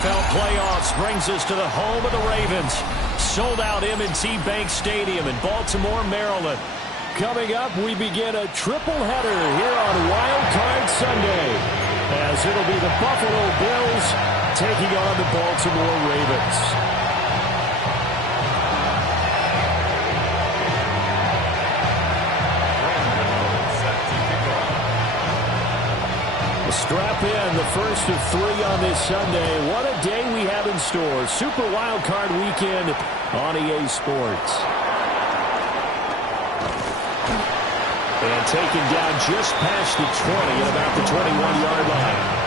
Playoffs brings us to the home of the Ravens. Sold out M&T Bank Stadium in Baltimore, Maryland. Coming up, we begin a triple header here on Wild Card Sunday, as it'll be the Buffalo Bills taking on the Baltimore Ravens. Strap in, the first of 3 on this Sunday. What a day we have in store. Super Wild Card Weekend on EA Sports. And taken down just past the 20 at about the 21-yard line.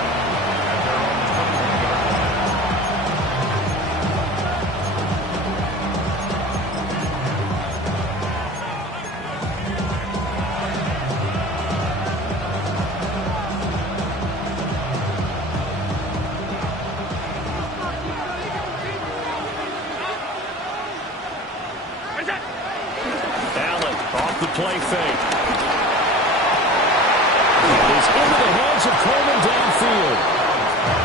Play fake. It is into the hands of Coleman downfield.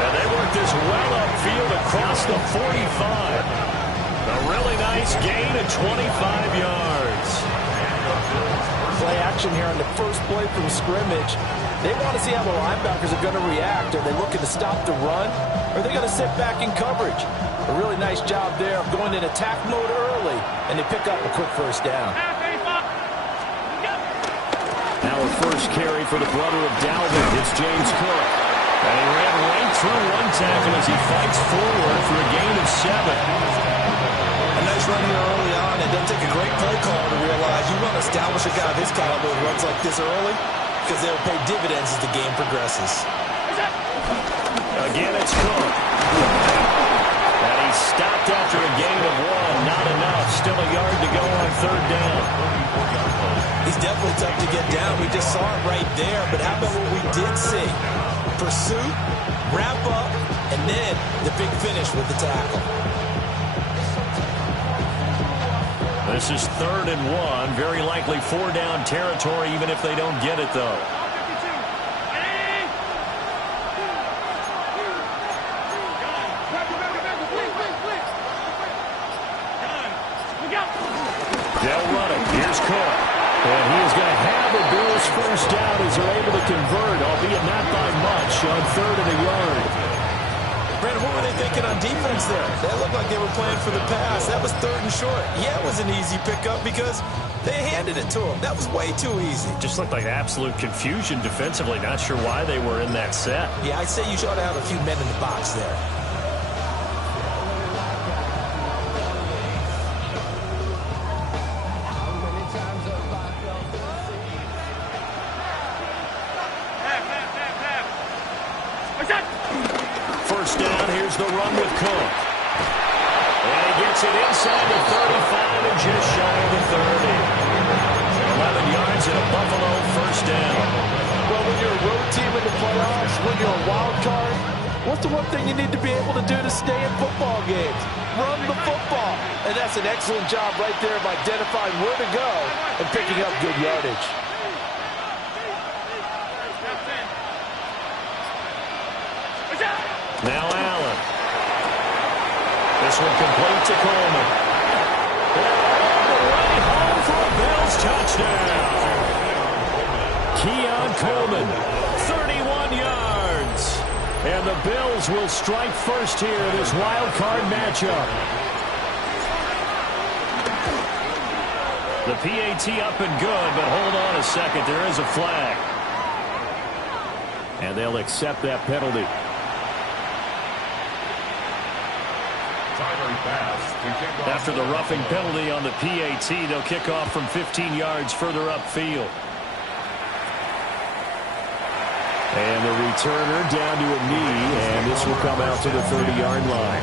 And they work this well upfield across the 45. A really nice gain of 25 yards. Play action here on the first play from scrimmage. They want to see how the linebackers are going to react. Are they looking to stop the run? Or are they going to sit back in coverage? A really nice job there of going in attack mode early. And they pick up a quick first down. Our first carry for the brother of Dalvin. It's James Cook. And he ran right through one tackle as he fights forward for a gain of 7. A nice run here early on. It doesn't take a great play call to realize you want to establish a guy of his caliber who runs like this early, because they'll pay dividends as the game progresses. Again, it's Cook. And he stopped after a gain of 1. Not enough. Still a yard to go on third down. He's definitely tough to get down. We just saw it right there. But how about what we did see? Pursuit, wrap up, and then the big finish with the tackle. This is 3rd and 1. Very likely 4-down territory, even if they don't get it, though. They'll run it. Here's Cook. And he is going to have the Bills first down as they're able to convert, albeit not by much, on 3rd and a yard. Brandon, what were they thinking on defense there? They looked like they were playing for the pass. That was 3rd and short. Yeah, it was an easy pickup because they handed it to him. That was way too easy. Just looked like absolute confusion defensively. Not sure why they were in that set. Yeah, I'd say you ought to have a few men in the box there. First down, here's the run with Cook. And he gets it inside the 35 and just shy of the 30. 11 yards and a Buffalo first down. Well, when you're a road team in the playoffs, when you're a wild card, what's the one thing you need to be able to do to stay in football games? Run the football. And that's an excellent job right there of identifying where to go and picking up good yardage. Now Allen. This one complete to Coleman. And right home for a Bills touchdown. Keon Coleman, 31 yards. And the Bills will strike first here in this wild card matchup. The PAT up and good, but hold on a second. There is a flag. And they'll accept that penalty. After the roughing penalty on the PAT, they'll kick off from 15 yards further upfield. And the returner down to a knee, and this will come out to the 30-yard line.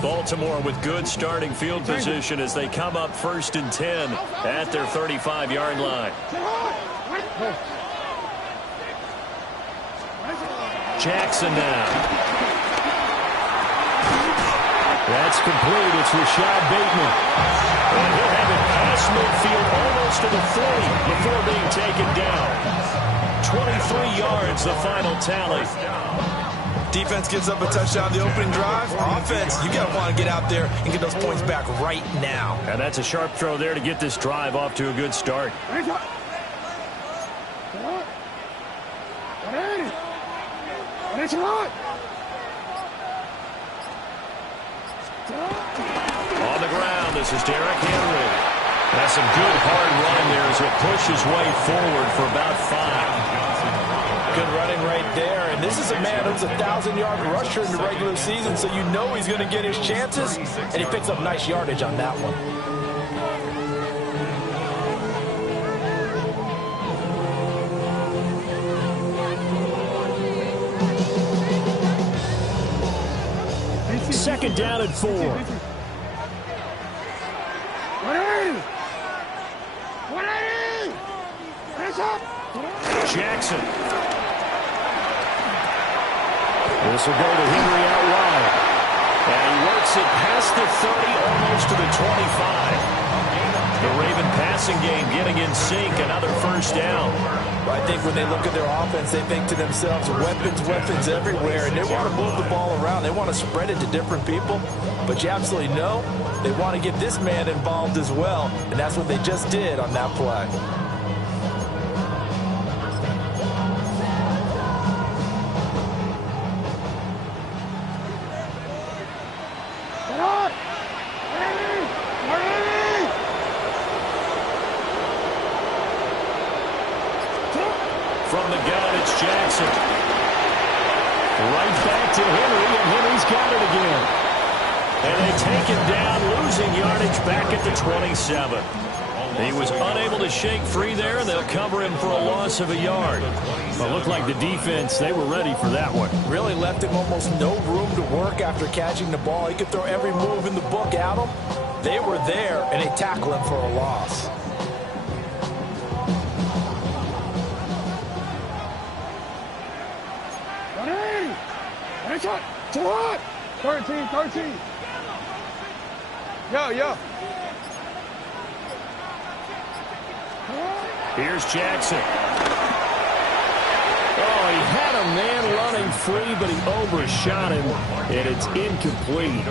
Baltimore with good starting field position as they come up 1st and 10 at their 35-yard line. Jackson now. That's complete. It's Rashad Bateman. And he'll have it past midfield almost to the 40 before being taken down. 23 yards, the final tally. Defense gives up a touchdown the opening drive. Offense, you got to want to get out there and get those points back right now. And that's a sharp throw there to get this drive off to a good start. On the ground, this is Derrick Henry. That's a good hard run there as he'll push his way forward for about 5. Good running right there. And this is a man who's a 1,000-yard rusher in the regular season, so you know he's going to get his chances. And he picks up nice yardage on that one. Second down and 4. Jackson. This will go to Henry out wide. And he works it past the 30, almost to the 25. The Raven passing game getting in sync, another first down. I think when they look at their offense, they think to themselves, weapons, weapons everywhere, and they want to move the ball around. They want to spread it to different people, but you absolutely know they want to get this man involved as well, and that's what they just did on that play. From the gun, it's Jackson. Right back to Henry, and Henry's got it again. And they take him down, losing yardage back at the 27. He was unable to shake free there, and they'll cover him for a loss of a yard. Well, it looked like the defense, they were ready for that one. Really left him almost no room to work after catching the ball. He could throw every move in the book at him. They were there, and they tackle him for a loss. To what? 13. Yo. Here's Jackson. Oh, he had a man running free, but he overshot him, and it's incomplete.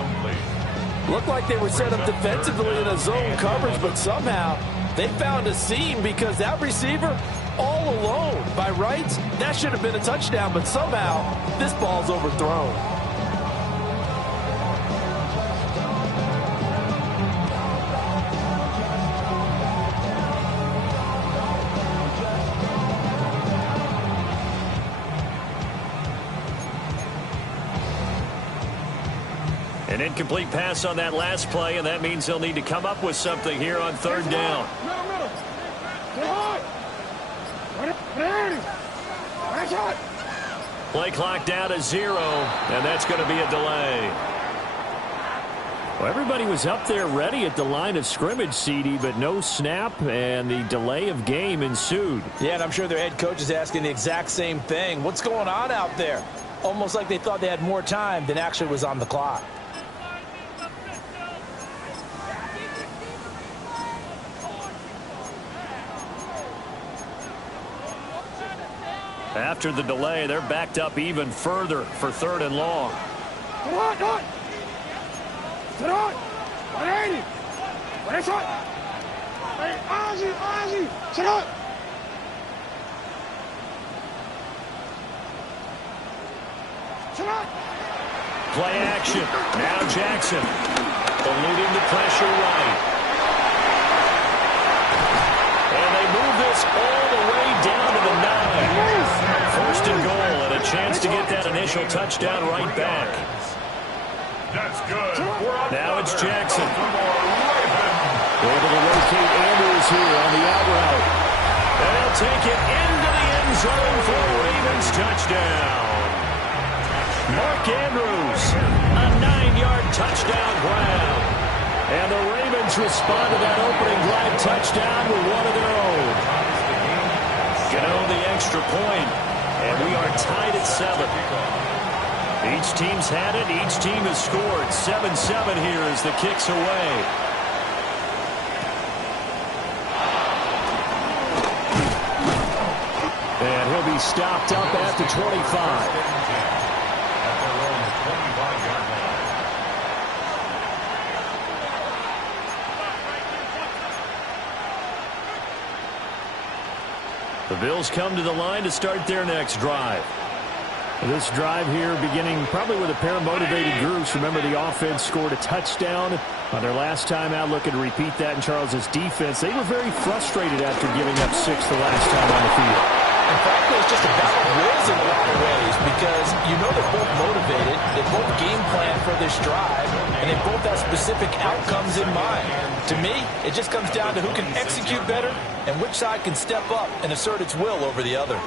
Looked like they were set up defensively in a zone coverage, but somehow they found a seam because that receiver all alone. By rights, that should have been a touchdown, but somehow this ball's overthrown. An incomplete pass on that last play, and that means they'll need to come up with something here on third down. Play clock down to 0, and that's going to be a delay. Well, everybody was up there ready at the line of scrimmage, CD, but no snap, and the delay of game ensued. Yeah, and I'm sure their head coach is asking the exact same thing. What's going on out there? Almost like they thought they had more time than actually was on the clock. After the delay, they're backed up even further for third and long. Play action. Now Jackson eluding the pressure right. And they move this all the way down to the 9. First and goal, and a chance to get that initial touchdown right back. That's good. Now it's Jackson. Able to locate Andrews here on the out route. And he'll take it into the end zone for a Ravens touchdown. Mark Andrews, a 9-yard touchdown grab. And the Ravens respond to that opening drive touchdown with one of their own. Gano the extra point, and we are tied at 7. Each team's had it. Each team has scored. 7-7 here as the kick's away. And he'll be stopped up at the 25. The Bills come to the line to start their next drive. This drive here beginning probably with a pair of motivated groups. Remember, the offense scored a touchdown on their last time out. Looking to repeat that in Charles's defense. They were very frustrated after giving up 6 the last time on the field. And frankly, it's just a battle of wills in a lot of ways because you know they're both motivated. They both game plan for this drive, and they both have specific outcomes in mind. To me, it just comes down to who can execute better and which side can step up and assert its will over the other.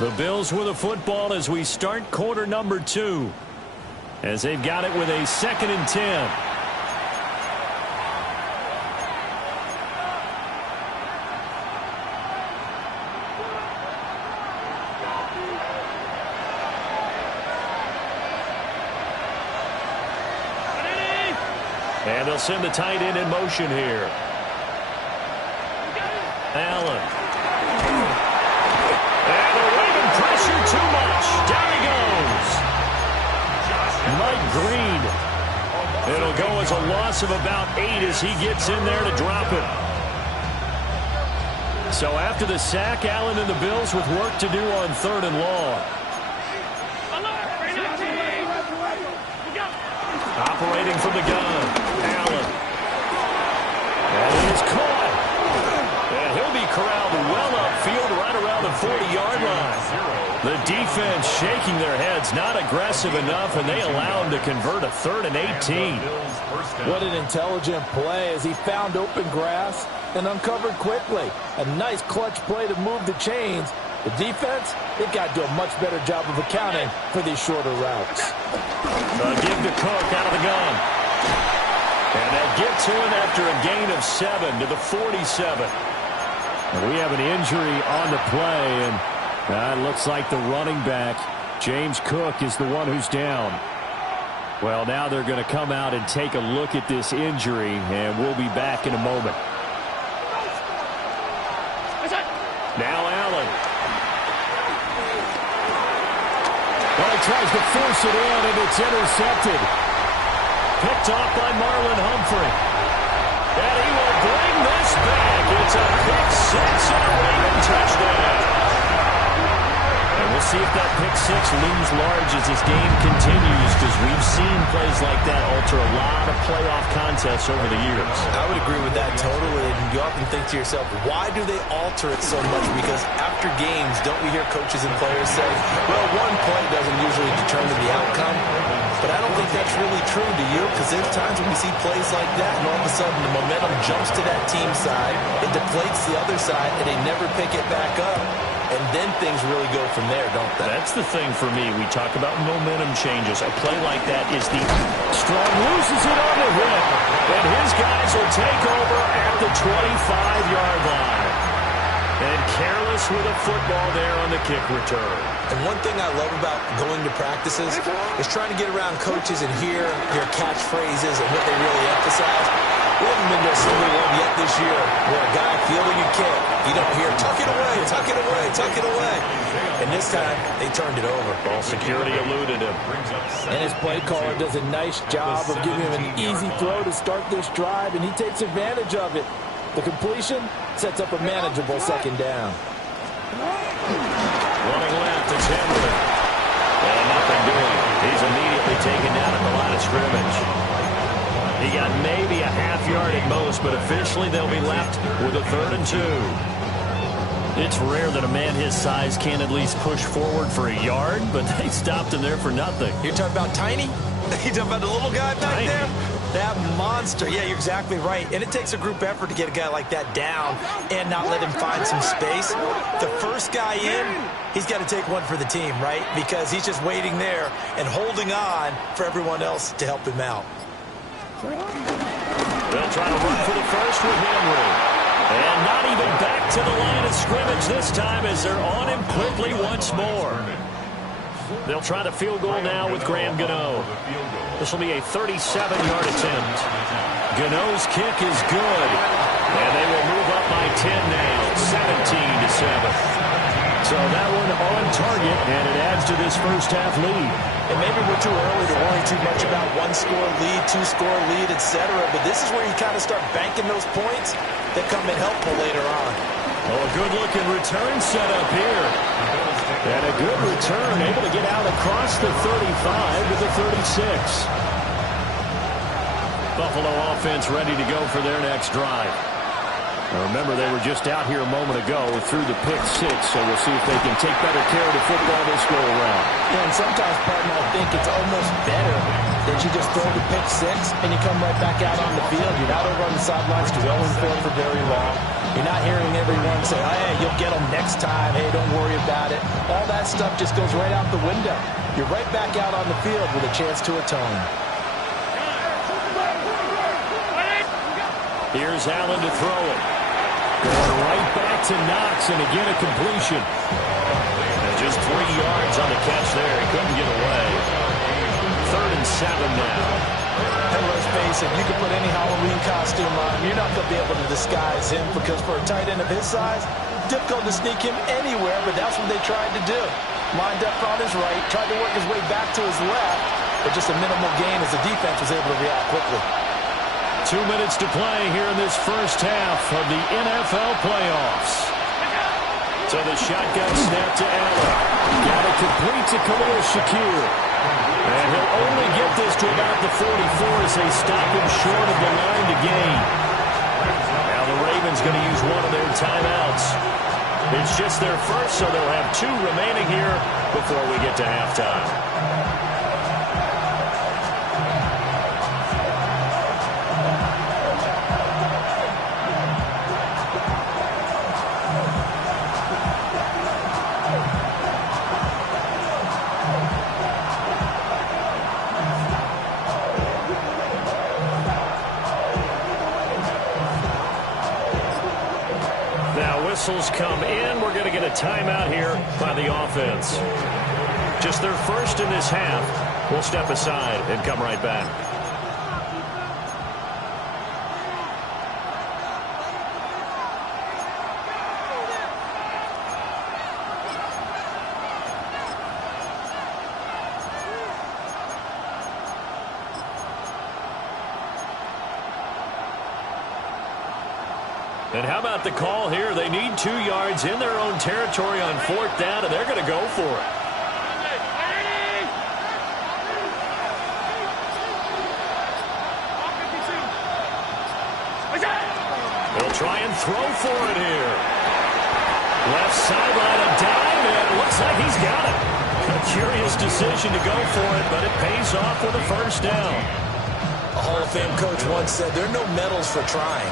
The Bills with a football as we start quarter number 2. As they've got it with a 2nd and 10. And they'll send the tight end in motion here. Allen. And they're waving pressure too much. Down he goes. Mike Green. It'll go as a loss of about 8 as he gets in there to drop it. So after the sack, Allen and the Bills with work to do on 3rd and long. Operating from the gun, Allen. And it is caught. And he'll be corralled well upfield right around the 40-yard line. The defense shaking their heads, not aggressive enough, and they allow him to convert a 3rd and 18. What an intelligent play as he found open grass and uncovered quickly. A nice clutch play to move the chains. The defense, they've got to do a much better job of accounting for these shorter routes. Give to Cook out of the gun. And they get to him after a gain of 7 to the 47. We have an injury on the play, and it looks like the running back, James Cook, is the one who's down. Well, now they're going to come out and take a look at this injury, and we'll be back in a moment. Now Allen. Well, he tries to force it in, and it's intercepted. Picked off by Marlon Humphrey. And he will bring this back. It's a pick 6 and a Raven touchdown. And we'll see if that pick 6 looms large as this game continues, because we've seen plays like that alter a lot of playoff contests over the years. I would agree with that totally. And you often think to yourself, why do they alter it so much? Because after games, don't we hear coaches and players say, well, one play doesn't usually determine the outcome. But I don't think that's really true to you, because there's times when we see plays like that, and all of a sudden the momentum jumps to that team side, it deflates the other side, and they never pick it back up. And then things really go from there, don't they? That's the thing for me. We talk about momentum changes. A play like that is the Strong loses it on the hit. And his guys will take over at the 25-yard line. And careless with a football there on the kick return. And one thing I love about going to practices is trying to get around coaches and hear their catchphrases and what they really emphasize. We haven't been to a single one yet this year where a guy fielding a kick, you don't hear, tuck it away, tuck it away, tuck it away. And this time, they turned it over. Ball security eluded him. And his play caller does a nice job of giving him an easy throw to start this drive, and he takes advantage of it. The completion sets up a manageable second down. Running left, it's Henry. And nothing doing. He's immediately taken down at the line of scrimmage. He got maybe a half yard at most, but officially they'll be left with a 3rd and 2. It's rare that a man his size can at least push forward for a yard, but they stopped him there for nothing. You're talking about Tiny? You're talking about the little guy back there? That monster. Yeah, you're exactly right. And it takes a group effort to get a guy like that down and not let him find some space. The first guy in, he's got to take one for the team, right? Because he's just waiting there and holding on for everyone else to help him out. They'll try to run for the first with Henry. And not even back to the line of scrimmage this time as they're on him quickly once more. They'll try the field goal now with Graham Gano. This will be a 37-yard attempt. Gano's kick is good. And they will move up by 10 now, 17-7. So that one on target, and it adds to this first-half lead. And maybe we're too early to worry too much about one-score lead, two-score lead, etc. But this is where you kind of start banking those points that come in helpful later on. Oh, a good-looking return set up here. And a good return, able to get out across the 35 to the 36. Buffalo offense ready to go for their next drive. Now remember, they were just out here a moment ago through the pick six, so we'll see if they can take better care of the football this go-around. Yeah, and sometimes, partner, I think it's almost better that you just throw the pick six and you come right back out on the field. You're not over on the sidelines dwelling for very long. You're not hearing everyone say, oh, hey, you'll get them next time. Hey, don't worry about it. All that stuff just goes right out the window. You're right back out on the field with a chance to atone. Here's Allen to throw it. Going right back to Knox, and again a completion. And just 3 yards on the catch there. He couldn't get away. 3rd and 7 now. And let's face it, you can put any Halloween costume on him. You're not going to be able to disguise him because for a tight end of his size, difficult to sneak him anywhere, but that's what they tried to do. Lined up on his right, tried to work his way back to his left, but just a minimal gain as the defense was able to react quickly. 2 minutes to play here in this first half of the NFL playoffs. So the shotgun snap to Allen. Got it complete to Khalil Shakir. And he'll only get this to about the 44 as they stop him short of the line to gain. Now the Ravens going to use one of their timeouts. It's just their first, so they'll have 2 remaining here before we get to halftime. Whistles come in. We're going to get a timeout here by the offense. Just their first in this half. We'll step aside and come right back. And how about the call here? They need 2 yards in their own territory on 4th down, and they're going to go for it. They'll try and throw for it here. Left sideline, a dime, and it looks like he's got it. A curious decision to go for it, but it pays off with a first down. A Hall of Fame coach once said, there are no medals for trying.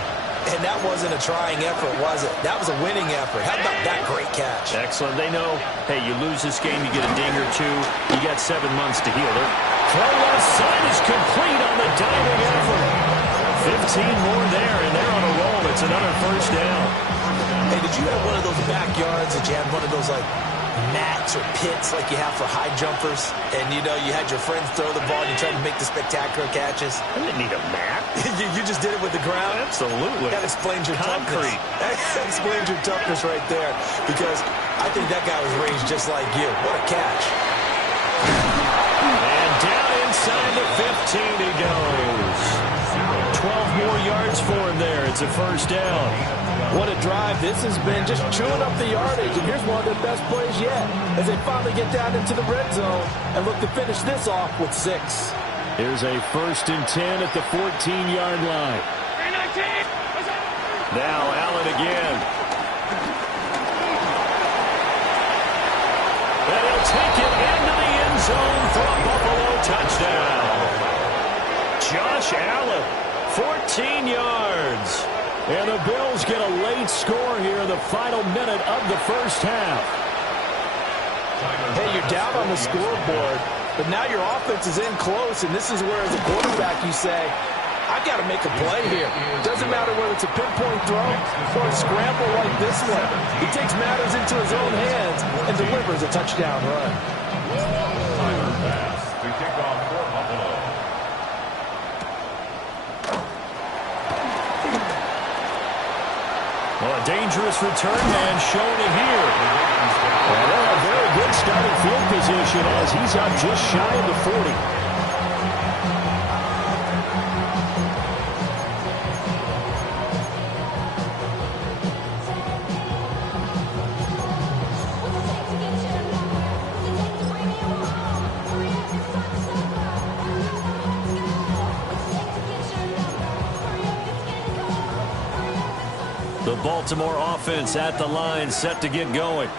And that wasn't a trying effort, was it? That was a winning effort. How about that great catch? Excellent. They know, hey, you lose this game, you get a ding or 2. You got 7 months to heal. Their throw left side is complete on the diving effort. 15 more there, and they're on a roll. It's another first down. Hey, did you have one of those backyards that you had one of those, like, mats or pits like you have for high jumpers? And, you know, you had your friends throw the ball and you tried to make the spectacular catches? I didn't need a mat. you just did it with the ground? Absolutely. That explains your concrete. Toughness. That explains your toughness right there. Because I think that guy was raised just like you. What a catch. And down inside the 15 he goes. 12 more yards for him there. It's a first down. What a drive this has been, just chewing up the yardage. And here's one of their best plays yet as they finally get down into the red zone and look to finish this off with 6. Here's a 1st and 10 at the 14-yard line. Now Allen again. And he'll take it into the end zone for a Buffalo touchdown. Josh Allen, 14 yards. And the Bills get a late score here in the final minute of the first half. Hey, you're down on the scoreboard, but now your offense is in close, and this is where, as a quarterback, you say, I've got to make a play here. Doesn't matter whether it's a pinpoint throw or a scramble like this one. He takes matters into his own hands and delivers a touchdown run. Well, a dangerous return man showing it here. And they'll have very good starting field position as he's up just shy of the 40. The Baltimore offense at the line, set to get going.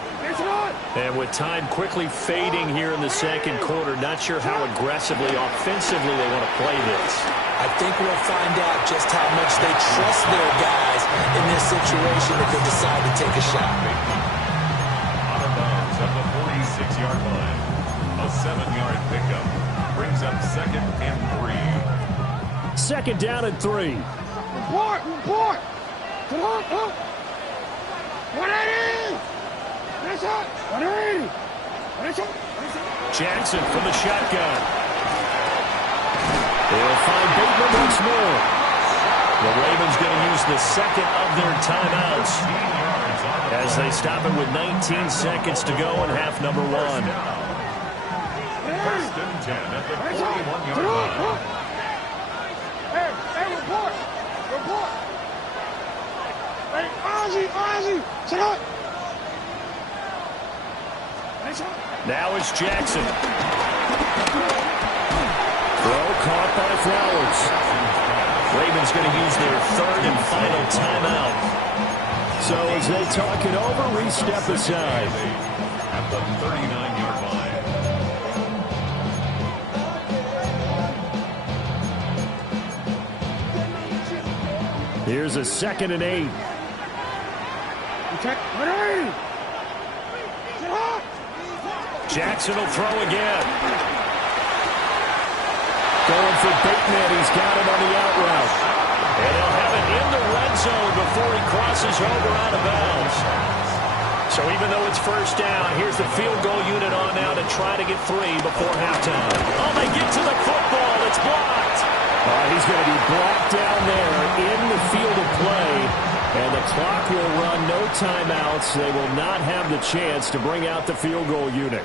And with time quickly fading here in the second quarter, not sure how aggressively, offensively they want to play this. I think we'll find out just how much they trust their guys in this situation if they decide to take a shot. Out of bounds at the 46-yard line. A 7-yard pickup brings up 2nd and 3. 2nd down and 3. Report! Come on, up! 180! That's it! 180! That's it! Jackson from the shotgun. They'll find Bateman once more. The Ravens going to use the second of their timeouts as they stop it with 19 seconds to go in half number 1. 1st and 10 at the 41-yard line. Hey, report! Hey, Ozzie, sit up! Now it's Jackson. Throw caught by Flowers. Ravens going to use their 3rd and final timeout. So as they talk it over, we step aside. At the 39-yard line. Here's a 2nd and 8. Jackson will throw again. Going for Bateman. He's got him on the out route. And he'll have it in the red zone before he crosses over out of bounds. So even though it's 1st down, here's the field goal unit on now to try to get 3 before halftime. Oh, they get to the football. It's blocked. He's going to be blocked down there in the field of play. And the clock will run, no timeouts. They will not have the chance to bring out the field goal unit.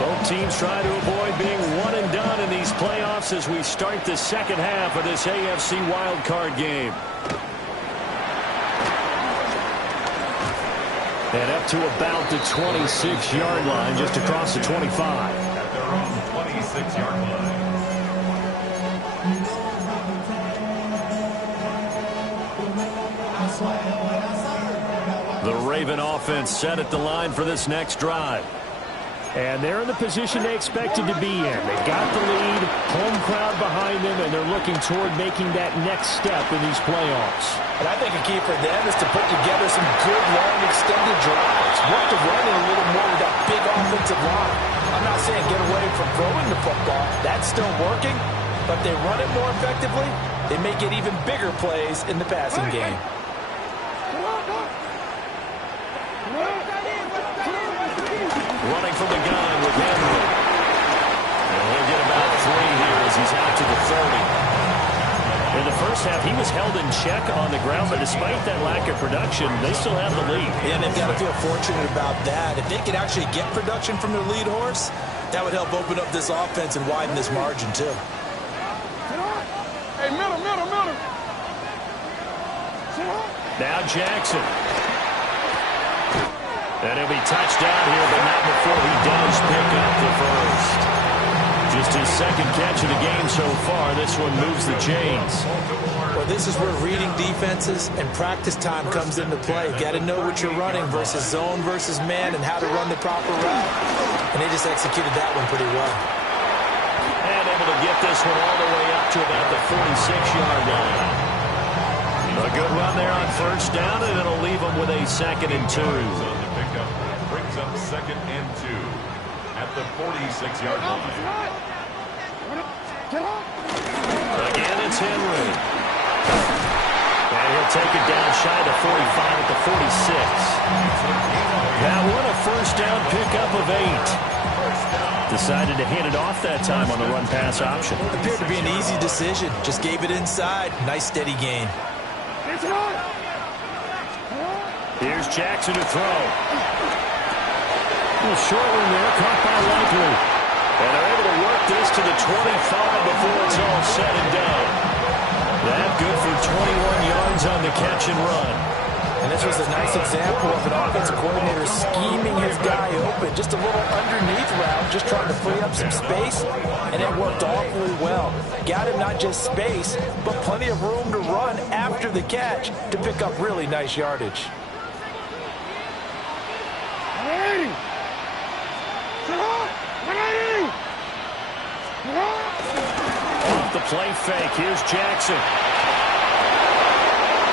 Both teams try to avoid being one and done in these playoffs as we start the second half of this AFC wildcard game. And up to about the 26-yard line, just across the 25. At their own 26-yard line. The Raven offense set at the line for this next drive. And they're in the position they expected to be in. They got the lead, home crowd behind them, and they're looking toward making that next step in these playoffs. And I think a key for them is to put together some good, long, extended drives. Work the running a little more with that big offensive line. I'm not saying get away from throwing the football. That's still working. But they run it more effectively, they may get even bigger plays in the passing game. Running from the gun with Henry. And he'll get about 3 here as he's out to the 30. In the first half, he was held in check on the ground, but despite that lack of production, they still have the lead. Yeah, and they've got to feel fortunate about that. If they could actually get production from their lead horse, that would help open up this offense and widen this margin, too. Hey, middle. Now Jackson. And he'll be touched down here, but not before he does pick up the first. Just his 2nd catch of the game so far. This one moves the chains. Well, this is where reading defenses and practice time comes into play. You got to know what you're running versus zone versus man and how to run the proper route. And they just executed that one pretty well. And able to get this one all the way up to about the 46-yard line. A good run there on 1st down, and it'll leave them with a 2nd and 2. Brings up 2nd and 2 at the 46-yard line. Again, it's Henry. And he'll take it down shy of the 45 at the 46. That one a first down pickup of 8. Decided to hand it off that time on the run-pass option. Appeared to be an easy decision. Just gave it inside. Nice steady gain. Here's Jackson to throw. A short one there, caught by Likely. And they're able to work this to the 25 before it's all said and done. That good for 21 yards on the catch and run. And this was a nice example of an offensive coordinator scheming his guy open. Just a little underneath route, just trying to free up some space, and it worked awfully well. Got him not just space, but plenty of room to run after the catch to pick up really nice yardage. Off the play fake, here's Jackson.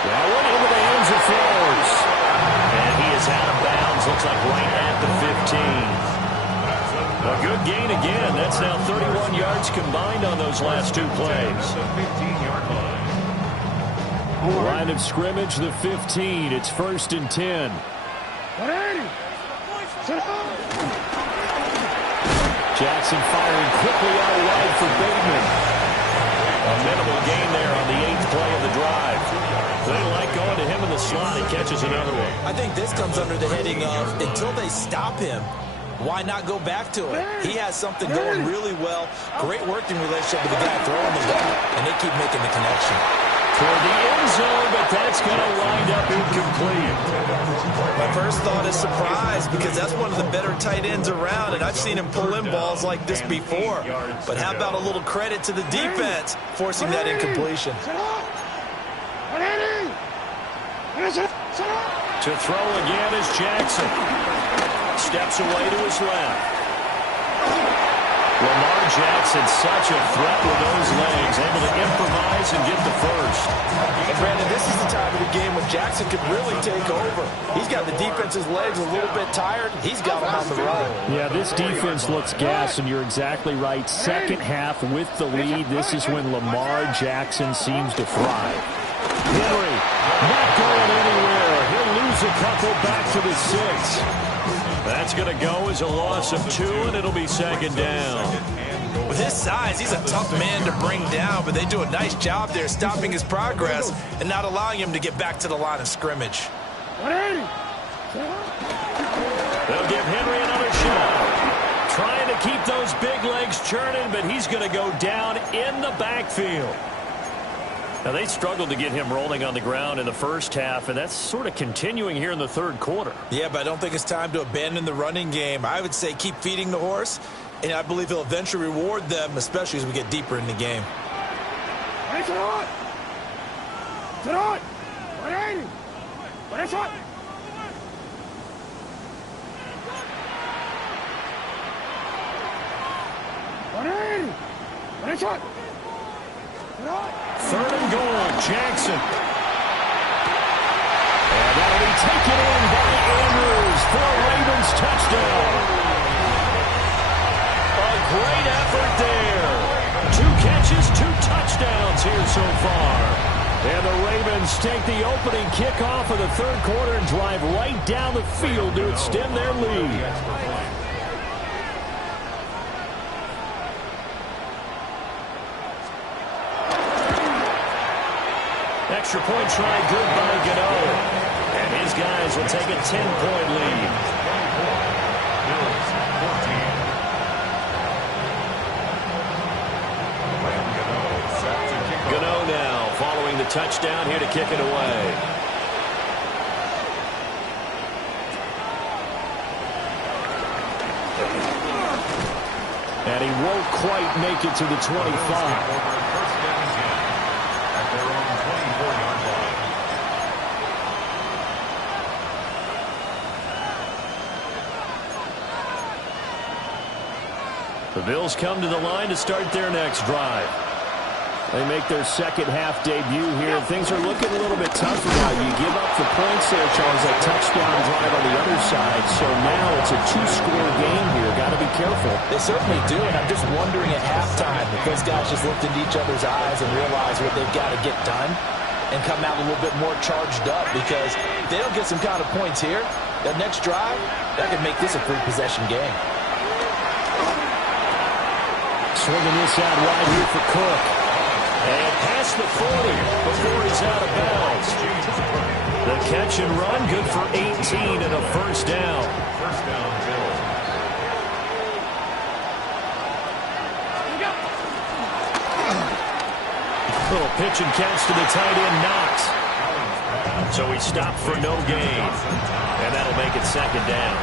That one into the hands of Flowers. And he is out of bounds, looks like right at the 15. A good gain again. That's now 31 yards combined on those last two plays. Line of scrimmage, the 15. It's 1st and 10. Jackson firing quickly out wide for Bateman. A minimal gain there on the 8th play of the drive. They like going to him in the slot. He catches another one. I think this comes under the heading of until they stop him, why not go back to it? He has something going really well. Great working relationship with the guy throwing the ball, and they keep making the connection. Toward the end zone, but that's going to wind up incomplete. My first thought is surprise because that's one of the better tight ends around, and I've seen him pull in balls like this before. But how about a little credit to the defense forcing that incompletion? To throw again is Jackson. Steps away to his left. Lamar Jackson, such a threat with those legs, able to improvise and get the first. And Brandon, this is the time of the game when Jackson could really take over. He's got the defense's legs a little bit tired. He's got them on the run. Yeah, this defense looks gassed, and you're exactly right. Second half with the lead, this is when Lamar Jackson seems to thrive. Henry, not going anywhere. He'll lose a couple back to the 6. That's going to go as a loss of 2, and it'll be 2nd down. With his size, he's a tough man to bring down, but they do a nice job there stopping his progress and not allowing him to get back to the line of scrimmage. They'll give Henry another shot. Trying to keep those big legs churning, but he's going to go down in the backfield. Now, they struggled to get him rolling on the ground in the first half, and that's sort of continuing here in the third quarter. Yeah, but I don't think it's time to abandon the running game. I would say keep feeding the horse, and I believe he'll eventually reward them, especially as we get deeper in the game. Third and goal, Jackson. And that'll be taken in by Andrews for a Ravens touchdown. A great effort there. 2 catches, 2 touchdowns here so far. And the Ravens take the opening kickoff of the third quarter and drive right down the field to extend their lead. Extra point try good by Gano. And his guys will take a 10-point lead. Gano now following the touchdown here to kick it away. And he won't quite make it to the 25. The Bills come to the line to start their next drive. They make their second half debut here. Things are looking a little bit tougher now. You give up the points there, Charles, a touchdown drive on the other side. So now it's a 2-score game here. Got to be careful. They certainly do, and I'm just wondering at halftime if those guys just looked into each other's eyes and realized what they've got to get done. and come out a little bit more charged up, because if they don't get some kind of points here, that next drive, that could make this a free possession game. Swinging this out wide here for Cook. And past the 40 before he's out of bounds. The catch and run, good for 18 and a first down. First down, Bills. Little pitch and catch to the tight end, Knox. So he stopped for no gain. And that'll make it second down.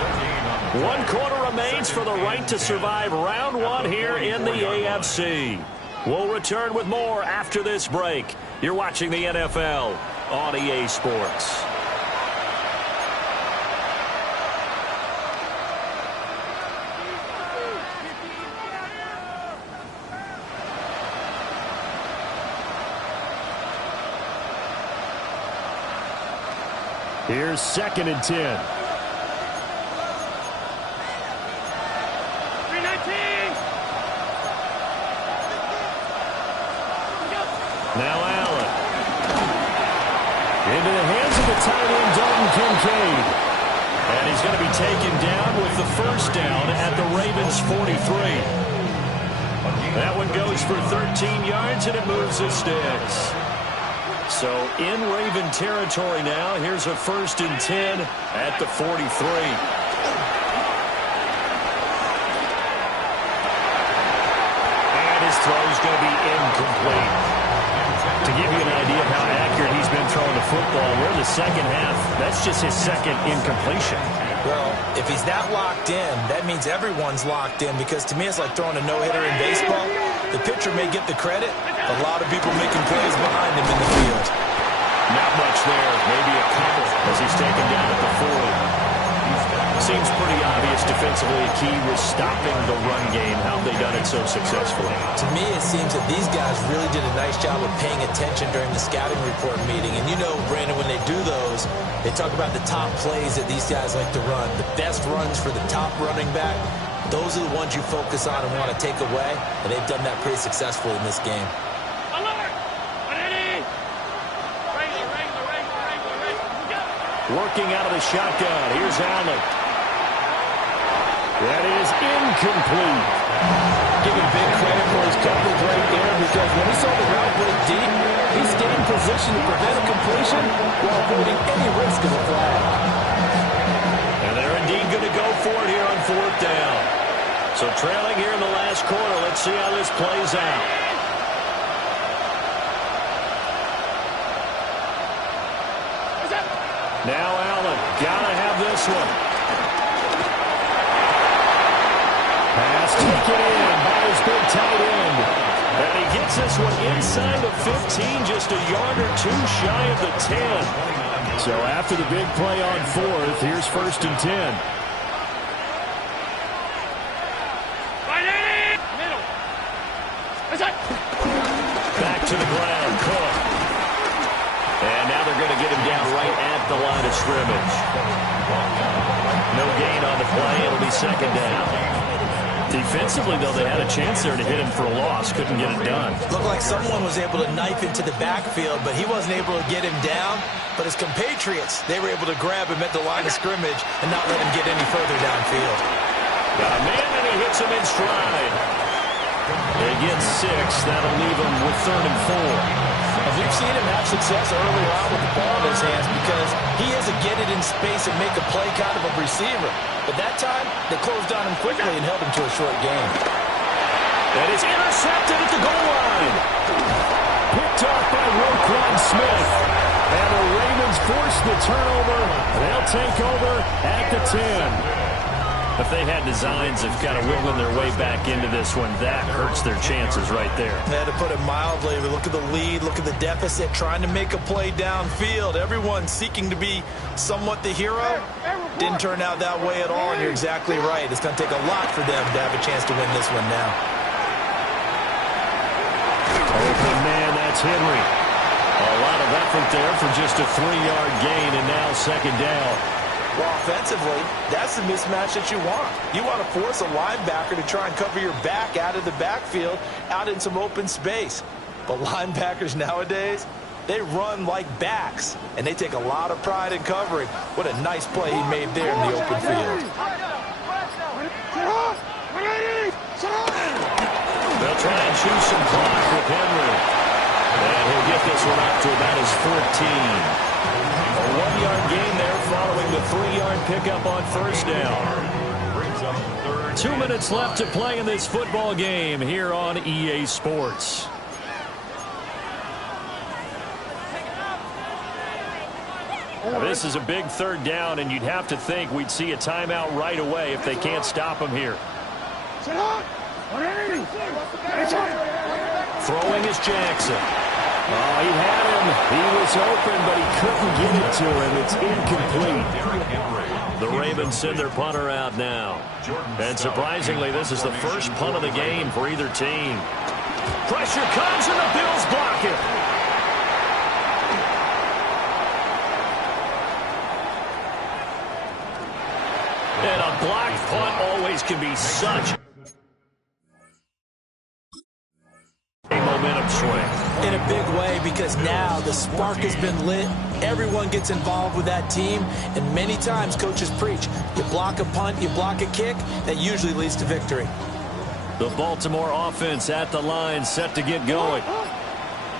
1 quarter remains for the right to survive round 1 here in the AFC. We'll return with more after this break. You're watching the NFL on EA Sports. Here's 2nd and 10. 319. Now Allen. Into the hands of the tight end, Dalton Kincaid. And he's going to be taken down with the first down at the Ravens 43. That one goes for 13 yards, and it moves the sticks. So in Raven territory now. Here's a 1st and 10 at the 43. And his throw's going to be incomplete. To give you an idea of how accurate he's been throwing the football, we're in the second half. That's just his 2nd incompletion. Well, if he's that locked in, that means everyone's locked in, because to me it's like throwing a no-hitter in baseball. The pitcher may get the credit, a lot of people making plays behind him in the field. Not much there. Maybe a couple as he's taken down at the 40. Seems pretty obvious defensively. Key was stopping the run game. How have they done it so successfully? To me, it seems that these guys really did a nice job of paying attention during the scouting report meeting. And you know, Brandon, when they do those, they talk about the top plays that these guys like to run. The best runs for the top running back, those are the ones you focus on and want to take away. And they've done that pretty successfully in this game. Working out of the shotgun. Here's Allen. That is incomplete. Give him big credit for his coverage right there, because when he saw the route break deep, he stayed in position to prevent a completion while avoiding any risk of a flag. And they're indeed going to go for it here on 4th down. So trailing here in the last quarter. Let's see how this plays out. Now Allen, gotta have this one. Pass taken in by his big tight end. And he gets this one inside the 15, just a yard or 2 shy of the 10. So after the big play on 4th, here's 1st and 10. Back to the ground, Cook. And now they're going to get him down right at the line of scrimmage. No gain on the play. It'll be 2nd down. Defensively, though, they had a chance there to hit him for a loss. Couldn't get it done. Looked like someone was able to knife into the backfield, but he wasn't able to get him down. But his compatriots, they were able to grab him at the line of scrimmage and not let him get any further downfield. Got a man, and he hits him in stride. They get 6. That'll leave him with 3rd and 4. We've seen him have success early on with the ball in his hands, because he is a get it in space and make a play kind of a receiver. But that time, they closed on him quickly and held him to a short gain. That is intercepted at the goal line. Picked off by Roquan Smith. And the Ravens force the turnover. They'll take over at the 10. If they had designs of kind of wiggling their way back into this one, that hurts their chances right there. Yeah, to put it mildly, but look at the lead, look at the deficit, trying to make a play downfield. Everyone seeking to be somewhat the hero. Didn't turn out that way at all, and you're exactly right. It's going to take a lot for them to have a chance to win this one now. Open man, that's Henry. A lot of effort there for just a 3-yard gain, and now 2nd down. Well, offensively, that's the mismatch that you want. You want to force a linebacker to try and cover your back out of the backfield, out in some open space. But linebackers nowadays, They run like backs, and they take a lot of pride in covering. What a nice play he made there in the open field. They'll try and choose some clock with Henry. And he'll get this one up to about his 14. A 1-yard gain there following the 3-yard pickup on first down. Brings up third. 2 minutes left to play in this football game here on EA Sports. Now, this is a big third down, and you'd have to think we'd see a timeout right away if they can't stop him here. Throwing is Jackson. Oh, he had him. He was open, but he couldn't get it to him. It's incomplete. The Ravens send their punter out now. And surprisingly, this is the first punt of the game for either team. Pressure comes, and the Bills block it. And a blocked punt always can be such a momentum swing. In a big way, because now the spark has been lit. Everyone gets involved with that team, and many times coaches preach, you block a punt, you block a kick, that usually leads to victory. The Baltimore offense at the line, set to get going.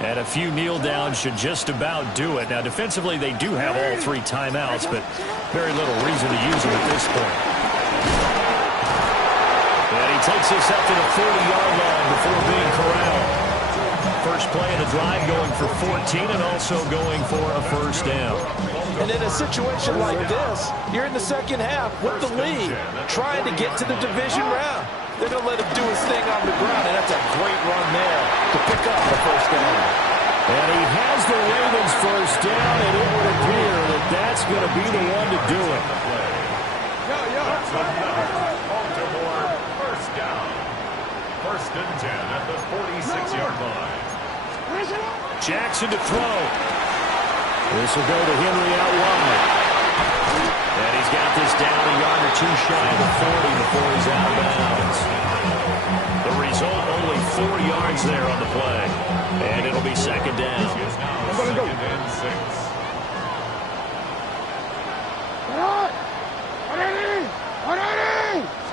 And a few kneel downs should just about do it. Now, defensively, they do have all 3 timeouts, but very little reason to use them at this point. And he takes this up to the 40-yard line before being corralled. First play of the drive going for 14 and also going for a first down. And in a situation like this, you're in the second half with the lead, trying to get to the division round. They're going to let him do his thing on the ground, and that's a great run there to pick up the first down. And he has the Ravens first down, and it would appear that that's going to be the one to do it. Baltimore first down. First and 10 at the 46-yard line. Jackson to throw. This will go to Henry out wide. And he's got this down a yard or 2 shy of the 40 before he's out of bounds. The result, only 4 yards there on the play.